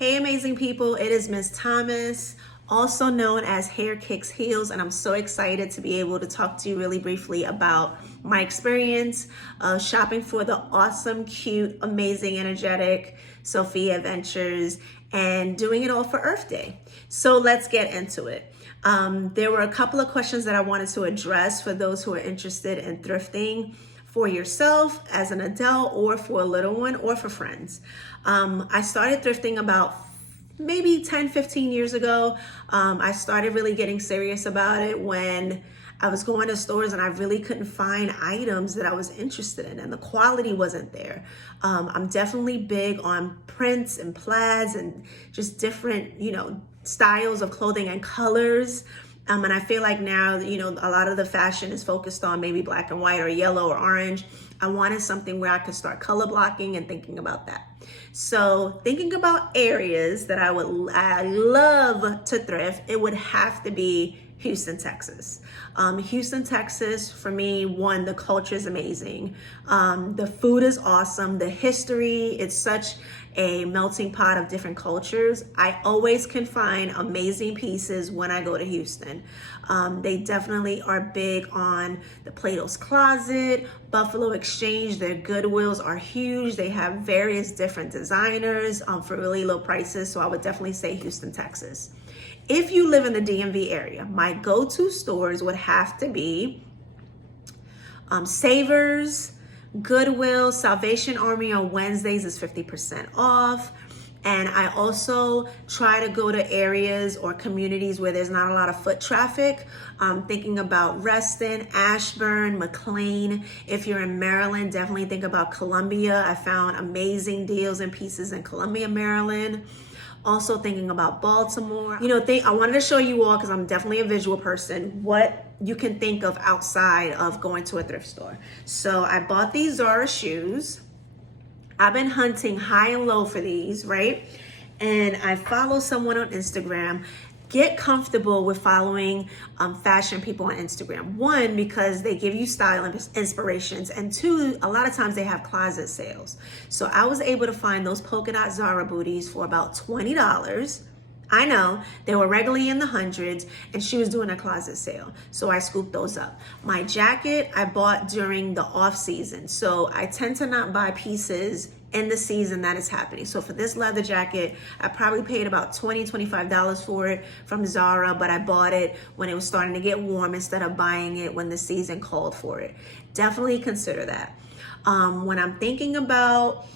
Hey amazing people, it is Miss Thomas, also known as Hair Kicks Heels, and I'm so excited to be able to talk to you really briefly about my experience shopping for the awesome, cute, amazing, energetic SofisAdventures and doing it all for Earth Day. So let's get into it. There were a couple of questions that I wanted to address for those who are interested in thrifting for yourself as an adult or for a little one or for friends. I started thrifting about maybe 10-15 years ago. I started really getting serious about it when I was going to stores and I really couldn't find items that I was interested in and the quality wasn't there. I'm definitely big on prints and plaids and just different, styles of clothing and colors. And I feel like now, a lot of the fashion is focused on maybe black and white or yellow or orange. I wanted something where I could start color blocking and thinking about that. So thinking about areas that I love to thrift, it would have to be Houston, Texas. Houston, Texas, for me, one, the culture is amazing. The food is awesome. The history, it's such a melting pot of different cultures. I always can find amazing pieces when I go to Houston. They definitely are big on the Plato's Closet, Buffalo Exchange. Their Goodwills are huge. They have various different designers for really low prices. So I would definitely say Houston, Texas. If you live in the DMV area, my go-to stores would have to be Savers, Goodwill. Salvation Army on Wednesdays is 50% off. And I also try to go to areas or communities where there's not a lot of foot traffic. Thinking about Reston, Ashburn, McLean. If you're in Maryland, definitely think about Columbia. I found amazing deals and pieces in Columbia, Maryland. Also thinking about Baltimore. I wanted to show you all, because I'm definitely a visual person, what you can think of outside of going to a thrift store. So I bought these Zara shoes. I've been hunting high and low for these, right? And I follow someone on Instagram. Get comfortable with following fashion people on Instagram. One, because they give you style and inspirations. And two, a lot of times they have closet sales. So I was able to find those polka dot Zara booties for about $20. I know, they were regularly in the hundreds, and she was doing a closet sale. So I scooped those up. My jacket I bought during the off season. So I tend to not buy pieces in the season that is happening. So for this leather jacket, I probably paid about $20-$25 for it from Zara, but I bought it when it was starting to get warm instead of buying it when the season called for it. Definitely consider that. When I'm thinking about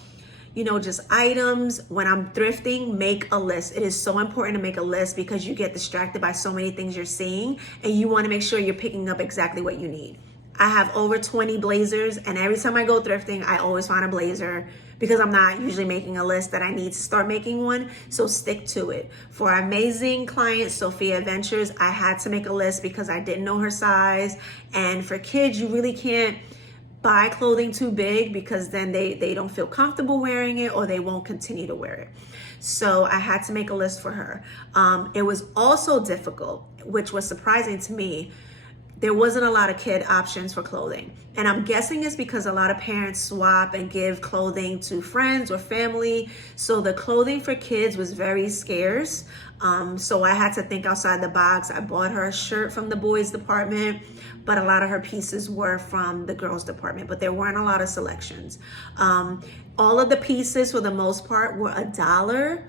just items, when I'm thrifting, make a list. It is so important to make a list because you get distracted by so many things you're seeing, and you want to make sure you're picking up exactly what you need. I have over 20 blazers, and every time I go thrifting, I always find a blazer because I'm not usually making a list that I need to start making one. So stick to it. For our amazing client, SofisAdventures, I had to make a list because I didn't know her size. And for kids, you really can't buy clothing too big because then they don't feel comfortable wearing it or they won't continue to wear it. So I had to make a list for her. It was also difficult, which was surprising to me. There wasn't a lot of kid options for clothing. And I'm guessing it's because a lot of parents swap and give clothing to friends or family. So the clothing for kids was very scarce. So I had to think outside the box. I bought her a shirt from the boys department, but a lot of her pieces were from the girls department, but there weren't a lot of selections. All of the pieces for the most part were $1.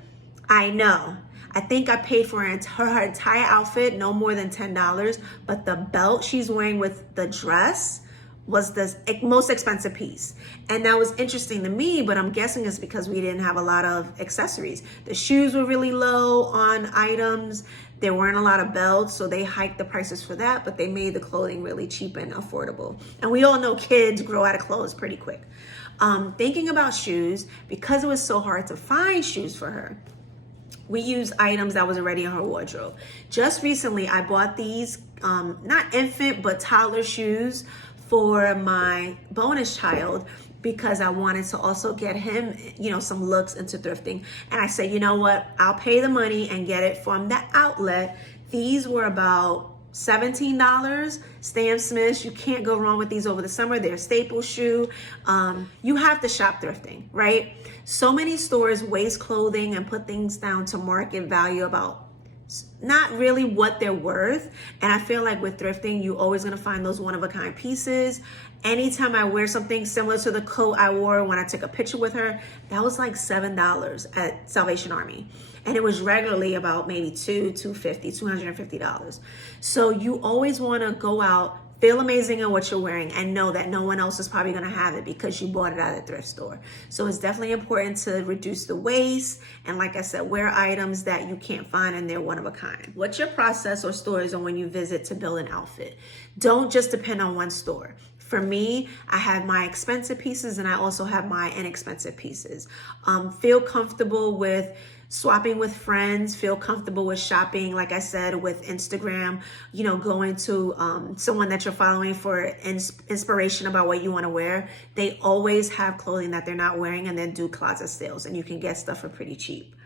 I know. I think I paid for her entire outfit, no more than $10, but the belt she's wearing with the dress was the most expensive piece. And that was interesting to me, but I'm guessing it's because we didn't have a lot of accessories. The shoes were really low on items. There weren't a lot of belts, so they hiked the prices for that, but they made the clothing really cheap and affordable. And we all know kids grow out of clothes pretty quick. Thinking about shoes, because it was so hard to find shoes for her, we used items that was already in her wardrobe. Just recently, I bought these, not infant, but toddler shoes for my bonus child because I wanted to also get him, some looks into thrifting. And I said, you know what? I'll pay the money and get it from the outlet. These were about $17. Stan Smiths, you can't go wrong with these over the summer. They're a staple shoe. You have to shop thrifting, right? So many stores waste clothing and put things down to market value about not really what they're worth. And I feel like with thrifting, you're always gonna find those one-of-a-kind pieces. Anytime I wear something similar to the coat I wore when I took a picture with her, that was like $7 at Salvation Army. And it was regularly about maybe $250. So you always wanna go out, feel amazing in what you're wearing, and know that no one else is probably gonna have it because you bought it at a thrift store. So it's definitely important to reduce the waste. And like I said, wear items that you can't find and they're one of a kind. What's your process or stories on when you visit to build an outfit? Don't just depend on one store. For me, I have my expensive pieces and I also have my inexpensive pieces. Feel comfortable with swapping with friends, feel comfortable with shopping, like I said, with Instagram, going to someone that you're following for inspiration about what you want to wear. They always have clothing that they're not wearing and then do closet sales, and you can get stuff for pretty cheap.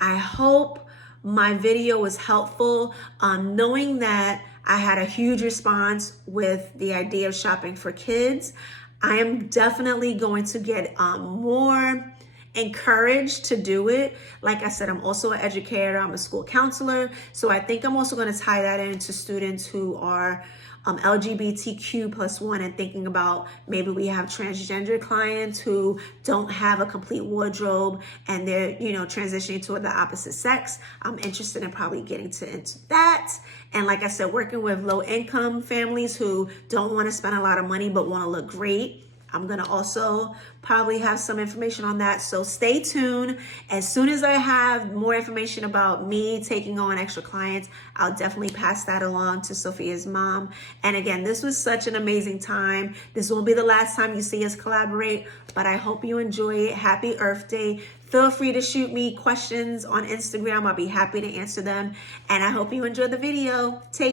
I hope my video was helpful. Knowing that I had a huge response with the idea of shopping for kids, I am definitely going to get more encouraged to do it. Like I said, I'm also an educator, I'm a school counselor. So I think I'm also going to tie that into students who are LGBTQ+1 and thinking about maybe we have transgender clients who don't have a complete wardrobe and they're, transitioning toward the opposite sex. I'm interested in probably getting into that. And like I said, working with low income families who don't want to spend a lot of money but want to look great. I'm going to also probably have some information on that. So stay tuned. As soon as I have more information about me taking on extra clients, I'll definitely pass that along to Sophia's mom. And again, this was such an amazing time. This won't be the last time you see us collaborate, but I hope you enjoy it. Happy Earth Day. Feel free to shoot me questions on Instagram. I'll be happy to answer them. And I hope you enjoyed the video. Take